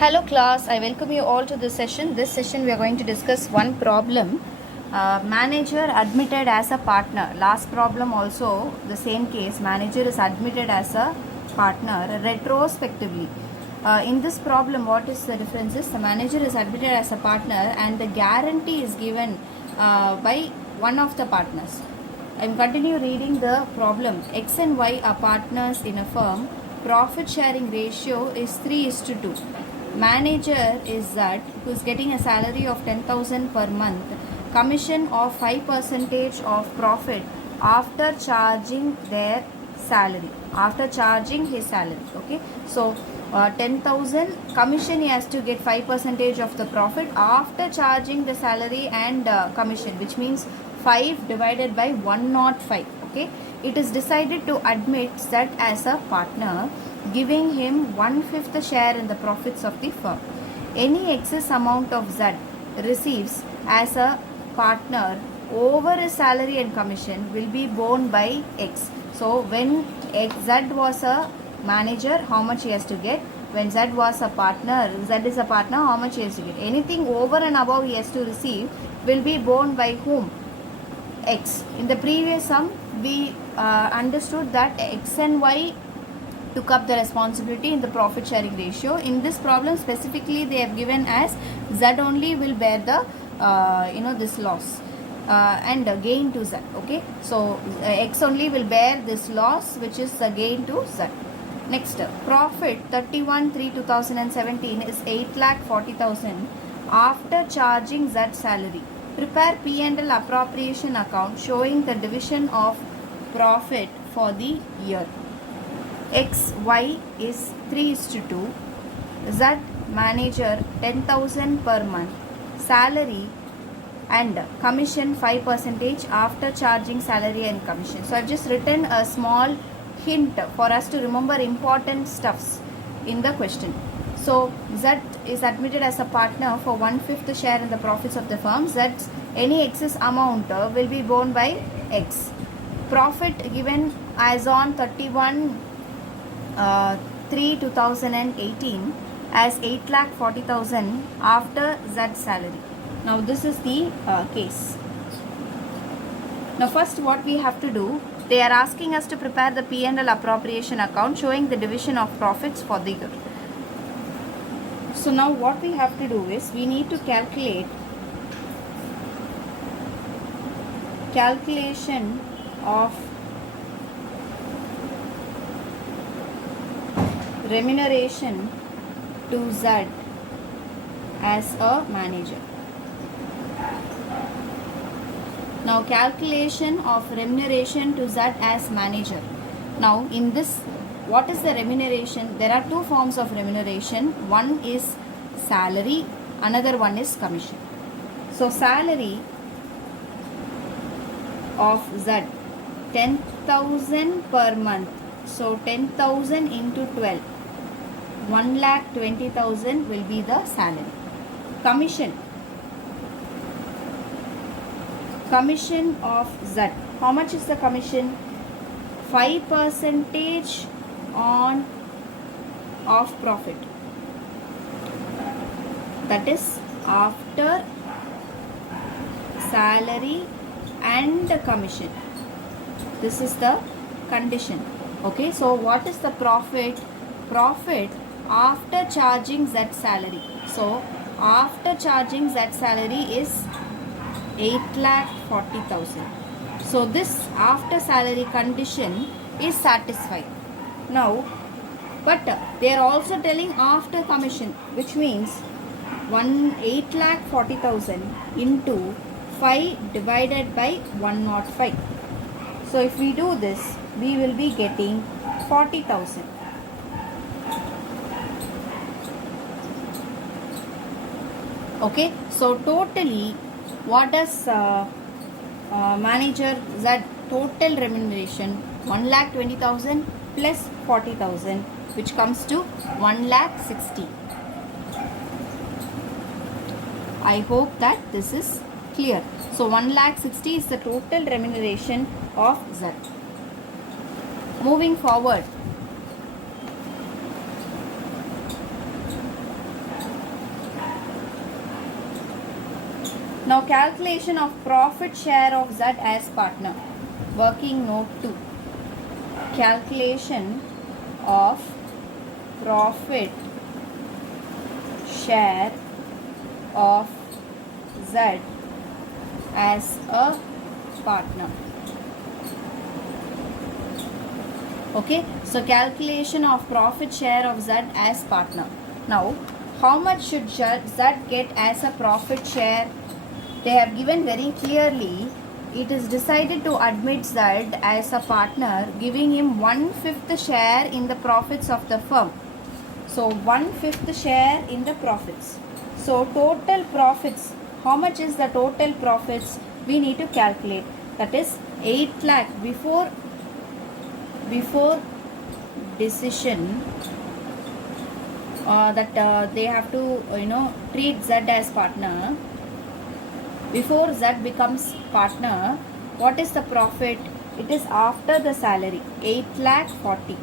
Hello class, I welcome you all to this session. This session we are going to discuss one problem. Manager admitted as a partner. Last problem also the same case. Manager is admitted as a partner retrospectively. In this problem, what is the difference is the manager is admitted as a partner and the guarantee is given by one of the partners. I am continue reading the problem. X and Y are partners in a firm. Profit sharing ratio is 3:2. Manager is that who is getting a salary of 10,000 per month, commission of 5% of profit after charging their salary, after charging his salary. Okay, so 10,000 commission, he has to get 5% of the profit after charging the salary and commission, which means 5 divided by 105. Okay, it is decided to admit that as a partner, giving him 1/5 share in the profits of the firm. Any excess amount of Z receives as a partner over his salary and commission will be borne by X. So when Z was a manager, how much he has to get? When Z was a partner, Z is a partner, how much he has to get? Anything over and above he has to receive will be borne by whom? X. In the previous sum, we understood that X and Y took up the responsibility in the profit sharing ratio. In this problem specifically, they have given as Z only will bear the this loss and gain to Z. Okay, so X only will bear this loss, which is a gain to Z. Next, profit 31/3/2017 is 8,40,000 after charging Z salary. Prepare P&L appropriation account showing the division of profit for the year. X, Y is 3:2. Z manager 10,000 per month. Salary and commission 5% after charging salary and commission. So I've just written a small hint for us to remember important stuffs in the question. So Z is admitted as a partner for 1/5 share in the profits of the firm. Z's any excess amount will be borne by X. Profit given as on 31/3/2018 as 8,40,000 after Z salary. Now this is the case. Now first what we have to do, they are asking us to prepare the P&L appropriation account showing the division of profits for the year. So now what we have to do is we need to calculation of remuneration to Z as a manager. Now calculation of remuneration to Z as manager. Now in this, what is the remuneration? There are two forms of remuneration. One is salary, another one is commission. So salary of Z 10,000 per month. So 10,000 into 12. 1,20,000 will be the salary. Commission of Z. How much is the commission? 5% of profit. That is after salary and commission. This is the condition. Okay, so what is the profit? Profit after charging Z salary. So after charging Z salary is 8,40,000. So this after salary condition is satisfied. Now, but they are also telling after commission, which means 8,40,000 into 5 divided by 105. So if we do this, we will be getting 40,000. Okay, so totally what does manager Z total remuneration? 1,20,000 plus 40,000, which comes to 1,60,000. I hope that this is clear. So 1,60,000 is the total remuneration of Z. Moving forward, Now calculation of profit share of Z as partner. Working note 2. Calculation of profit share of Z as a partner. Okay, so calculation of profit share of Z as partner. Now, how much should Z get as a profit share? They have given very clearly. It is decided to admit Z as a partner, giving him 1/5 share in the profits of the firm. So 1/5 share in the profits. So total profits, how much is the total profits? We need to calculate. That is 8 lakh before decision that they have to treat Z as partner. Before Z becomes partner, what is the profit? It is after the salary, 8 lakh 40.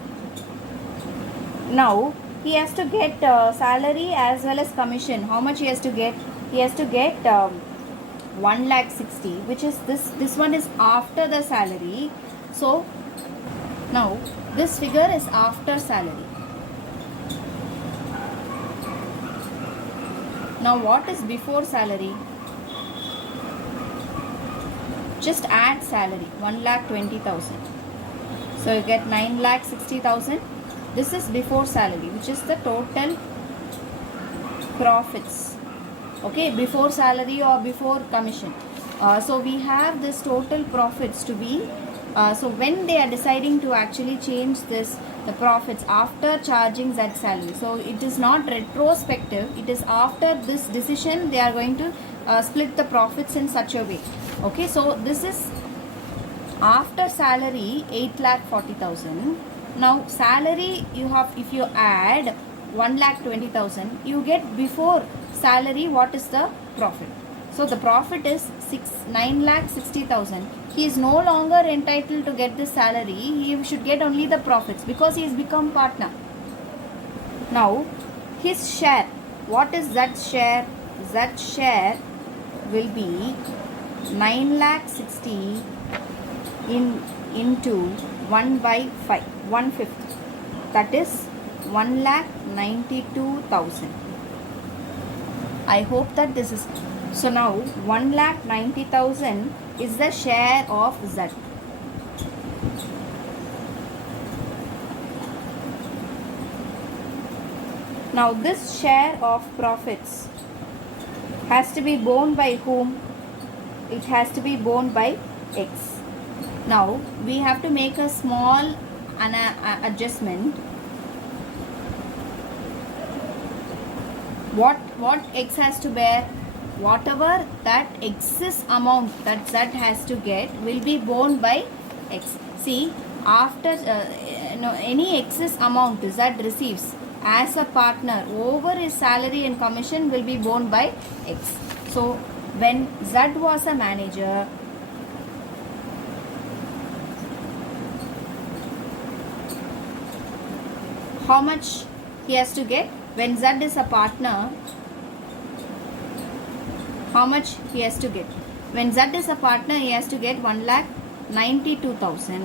Now he has to get salary as well as commission. How much he has to get? He has to get 1 lakh 60, which is this one is after the salary. So now this figure is after salary. Now what is before salary? Just add salary, 1,20,000. So you get 9,60,000. This is before salary, which is the total profits. Okay, before salary or before commission. So we have this total profits to be. So when they are deciding to actually change this, the profits after charging that salary. So it is not retrospective. It is after this decision they are going to split the profits in such a way. Okay, so this is after salary 8,40,000. Now salary you have, if you add 1,20,000, you get before salary what is the profit. So the profit is 9,60,000. He is no longer entitled to get this salary. He should get only the profits because he has become partner. Now his share, what is that share? That share will be 9,60,000 into 1/5, 1/5. That is 1,92,000. I hope that this is. So now 1,90,000 is the share of Z. Now this share of profits has to be borne by whom? It has to be borne by X. Now we have to make a small adjustment. What X has to bear? Whatever that excess amount that Z has to get will be borne by X. See, after any excess amount Z receives as a partner over his salary and commission will be borne by X. So when Z was a manager, how much he has to get? When Z is a partner, how much he has to get? When Z is a partner, he has to get 1,92,000.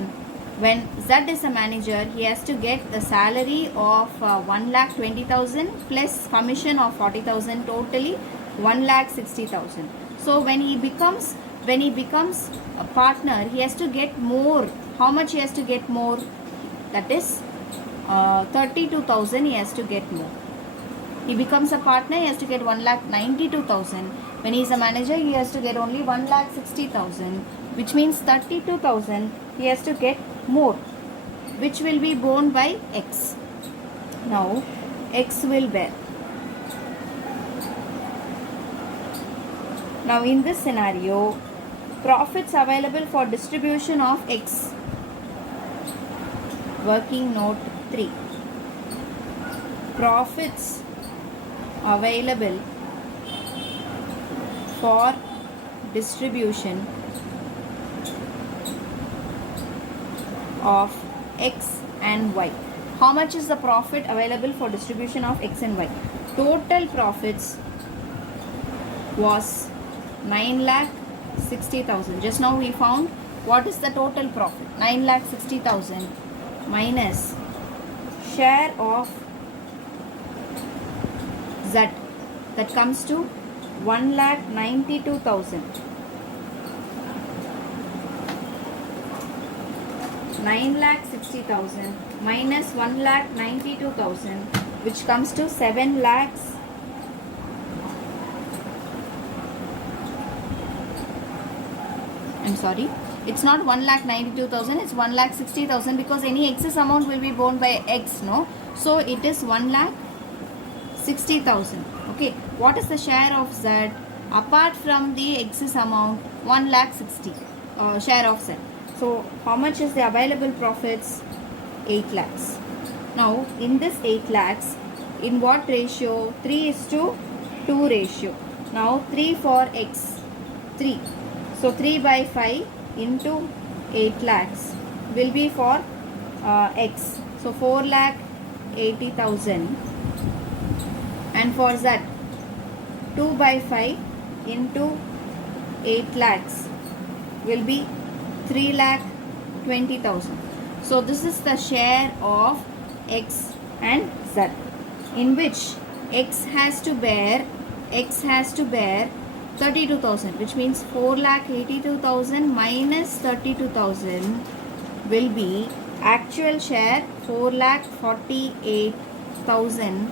When Z is a manager, he has to get the salary of 1,20,000 plus commission of 40,000, totally 1,60,000. So when he becomes a partner, he has to get more. How much he has to get more? That is 32,000 he has to get more. He becomes a partner, he has to get 1,92,000. When he is a manager, he has to get only 1,60,000, which means 32,000 he has to get more, which will be borne by X. Now X will bear. Now in this scenario, profits available for distribution of X. Working note 3. Profits available for distribution of X and Y. How much is the profit available for distribution of X and Y? Total profits was 9,60,000. Just now we found what is the total profit. 9,60,000 minus share of Z, that comes to 1,92,000. 9,60,000 minus 1,92,000, which comes to 7 lakhs. I'm sorry, it's not 1,92,000, it's 1,60,000, because any excess amount will be borne by X, no? So it is 1,60,000. Okay, what is the share of Z apart from the excess amount? 1,60,000 share of Z. So how much is the available profits? 8 lakhs. Now in this 8 lakhs, in what ratio? 3:2 ratio. Now 3 for X, 3. So 3 by 5 into 8 lakhs will be for X. So 4,80,000. And for Z, 2 by 5 into 8 lakhs will be 3,20,000. So this is the share of X and Z, in which X has to bear 32,000, which means 4,82,000 minus 32,000 will be actual share 4,48,000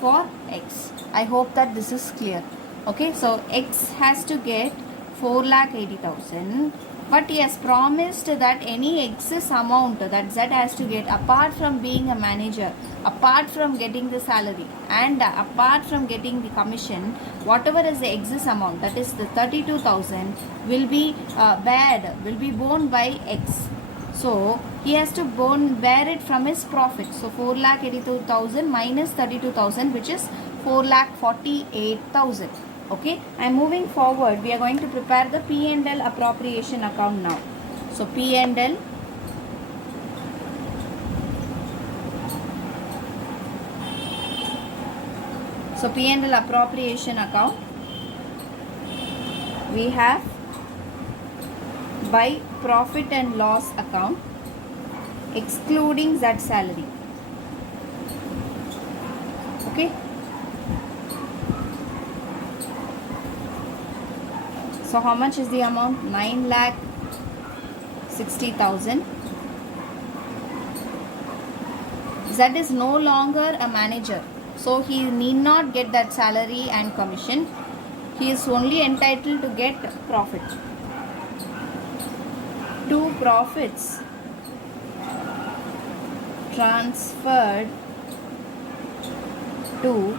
for X. I hope that this is clear. Okay, so X has to get 4,80,000, but he has promised that any excess amount that Z has to get, apart from being a manager, apart from getting the salary, and apart from getting the commission, whatever is the excess amount, that is the 32,000, will be borne by X. So he has to bear it from his profit. So 4,82,000 minus 32,000, which is 4,48,000. Okay, I'm moving forward. We are going to prepare the P&L appropriation account now. So P&L appropriation account, we have by profit and loss account excluding Z salary. Okay, so how much is the amount? 9,60,000. Z is no longer a manager, so he need not get that salary and commission. He is only entitled to get profit. Two profits transferred to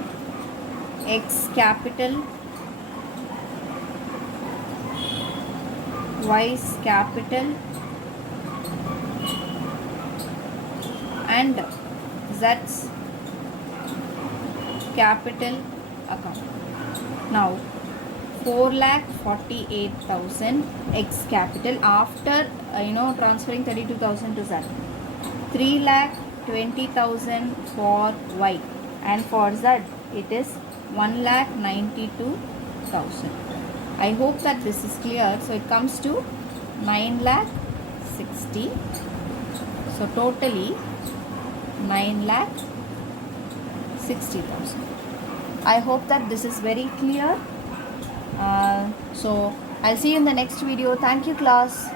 X capital, Y's capital, and Z's capital account. Now 4,48,000 X capital after transferring 32,000 to Z. 3,20,000 for Y, and for Z it is 1,92,000. I hope that this is clear. So it comes to 9,60,000. So totally 9,60,000. I hope that this is very clear. So I'll see you in the next video. Thank you, class.